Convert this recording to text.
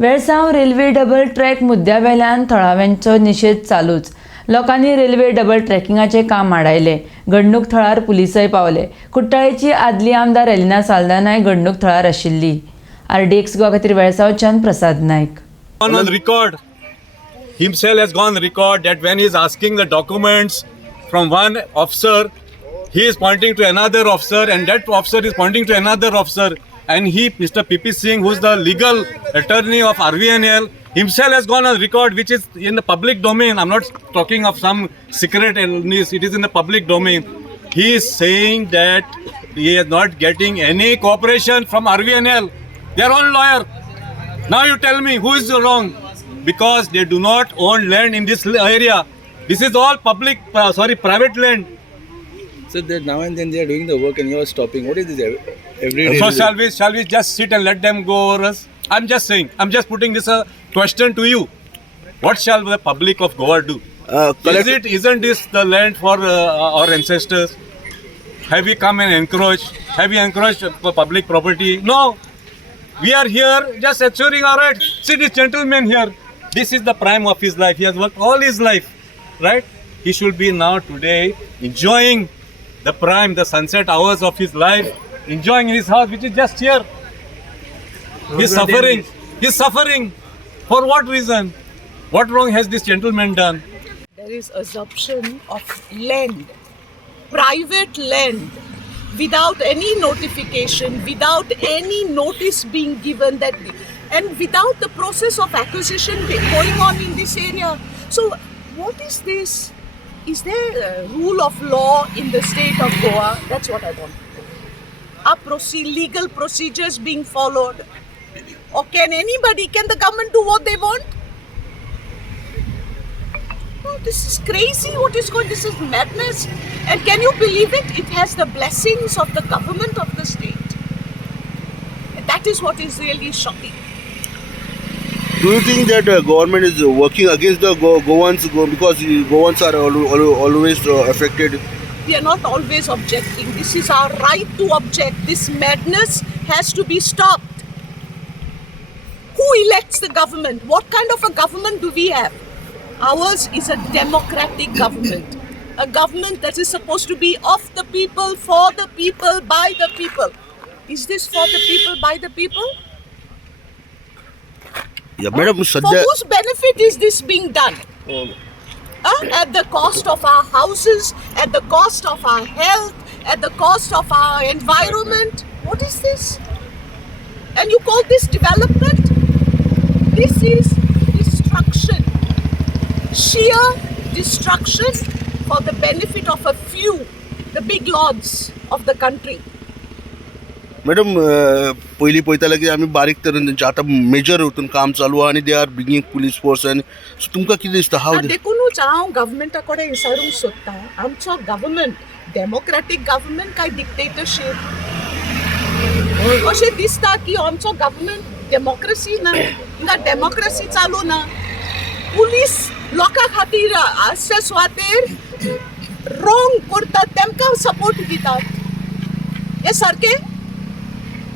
Velsao railway double track मुद्द्यावेल्यान थळाव्यांचो निशेध चालूच. लोकांनी रेल्वे डबल ट्रॅकिंगाचें काम आडायले. घडणूक थळार पुलिसय पावले. कुट्टाळेची आदली आमदार एलिना साल्दानाय घडणूक थळार आशिल्ली. RDXGOA खातीर वेळसावच्यान प्रसाद नायक. On record, himself has gone record that when he is asking the documents from one officer, he is pointing to another officer, and that officer is pointing to another officer. And he, Mr. P.P. Singh, who is the legal attorney of RVNL, himself has gone on record, which is in the public domain. I'm not talking of some secret news. It is in the public domain. He is saying that he is not getting any cooperation from RVNL, their own lawyer. Now you tell me who is wrong, because they do not own land in this area. This is all public, private land. So that now and then they are doing the work and you are stopping. What is this every day? So shall we just sit and let them go over us? I'm just saying. I'm just putting this a question to you. What shall the public of Goa do? Isn't this the land for our ancestors? Have we come and encroached? Have we encroached public property? No. We are here just assuring our rights. See this gentleman here. This is the prime of his life. He has worked all his life, right? He should be now today enjoying the prime, the sunset hours of his life, enjoying his house, which is just here. He's suffering. He's suffering. For what reason? What wrong has this gentleman done? There is assumption of land, private land, without any notification, without any notice being given, and without the process of acquisition going on in this area. So what is this? Is there a rule of law in the state of Goa? That's what I want. Are legal procedures being followed? Or can the government do what they want? Oh, this is crazy. What is going? This is madness. And can you believe it? It has the blessings of the government of the state. And that is what is really shocking. Do you think that government is working against the Goans because Goans are always affected? We are not always objecting. This is our right to object. This madness has to be stopped. Who elects the government? What kind of a government do we have? Ours is a democratic government. A government that is supposed to be of the people, for the people, by the people. Is this for the people, by the people? Yeah, madam, for whose benefit is this being done? At the cost of our houses, at the cost of our health, at the cost of our environment. What is this? And you call this development? This is destruction. Sheer destruction for the benefit of a few, the big lords of the country. Madam पहिली पळयताले की आमी बारीक तरेन तेंचे आतां major हितून काम चालू आहा आनी they are bringing police force आनी सो तुमकां कितें दिसता हाव देखूनच हांव गव्हर्मेंटा कडेन विचारूंक सोदतां आमचो गव्हर्मेंट डेमोक्रेटीक गव्हर्मेंट काय डिक्टेटरशीप अशें दिसता की आमचो गव्हर्मेंट डेमोक्रेसी ना हिंगा डेमोक्रेसी चालू ना पुलीस लोकां खातीर अशे सुवातेर रॉंग करतात तेमकां सपोर्ट दितात हे सारकें